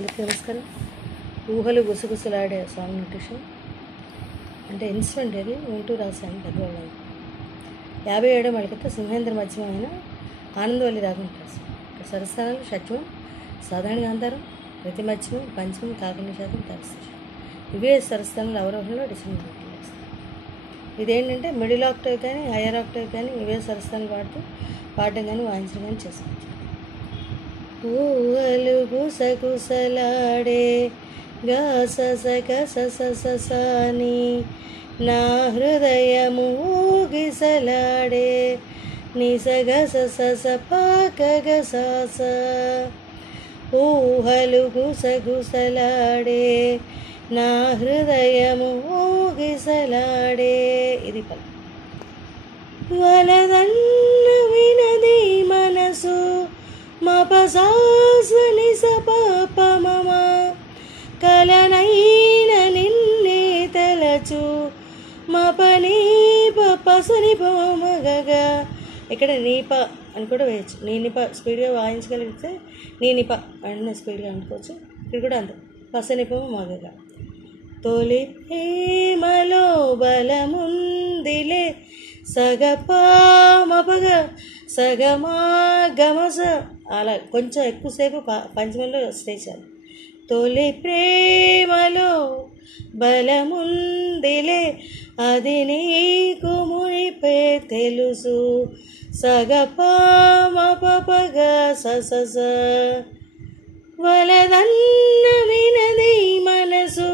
అందరికీ నమస్కారం. ఊహలు గుసగుసలాడే సాంగ్ నోటేషన్ అంటే ఇన్స్ట్రుమెంట్ అది వింటూ రాశాను పెద్దవాళ్ళు. 57వ మళకతో సింహేంద్ర మధ్యమైన ఆనందవల్లి రాగం రాశాను. ఇక్కడ స్వరస్థానాలు షట్వం, సాధారణ గాంధారం, ప్రతి మధ్యమం, పంచమం, కాకని శాతం, తారస్థానం. ఇవే స్వరస్థానాలు అవరోహణలో డిసెంబర్ రాస్తాను. ఇదేంటంటే మిడిల్ ఆక్టేవ్ కానీ హయ్యర్ ఆక్టేవ్ కానీ ఇవే స్వరస్థానాలు వాడుతూ పాడడం కానీ వాయించడం కానీ చేసుకోవచ్చు. ఊహలు గుసగుసలాడే గససని నా హృదయము ఊగిసలాడే నిసగసస పాకగసాస. ఊహలు గుసగుసలాడే నా హృదయము ఊగిసలాడే. ఇది పలు వలదన్న వినది మనసు మపసాస్వని సపమమ కలనైన నిన్నే తలచు మపని పసని పోమగగ. ఇక్కడ నీప అని కూడా వేయచ్చు. నీ నిప స్పీడ్గా వాయించగలిగితే నీ నిప అన్న స్పీడ్గా అనుకోవచ్చు. ఇక్కడ కూడా అంత పసని పోమ మగగ. తొలి ప్రేమలో బలముందిలే సగపామపగ సగమా గమస. అలా కొంచెం ఎక్కువసేపు పంచమంలో స్టే చేయాలి. తొలి ప్రేమలో బలముందిలే అది నీకు మునిపే తెలుసు సగపామపగ సస. వలదన్న వినది మనసు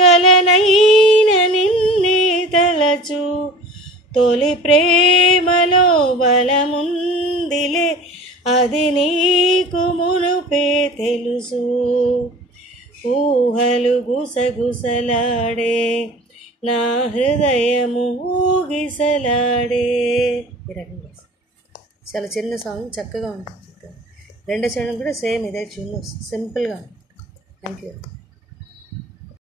కలనైన నిన్నే తలచు తొలి ప్రేమలో బలముందిలే అది నీకు మునుపే తెలుసు. ఊహలు గుసగుసలాడే నా హృదయము ఊగిసలాడే. ఈ రకంగా చాలా చిన్న సాంగ్, చక్కగా ఉంటుంది. రెండో చరణం కూడా సేమ్ ఇదే ట్యూన్లో సింపుల్గా ఉంటుంది. Thank you.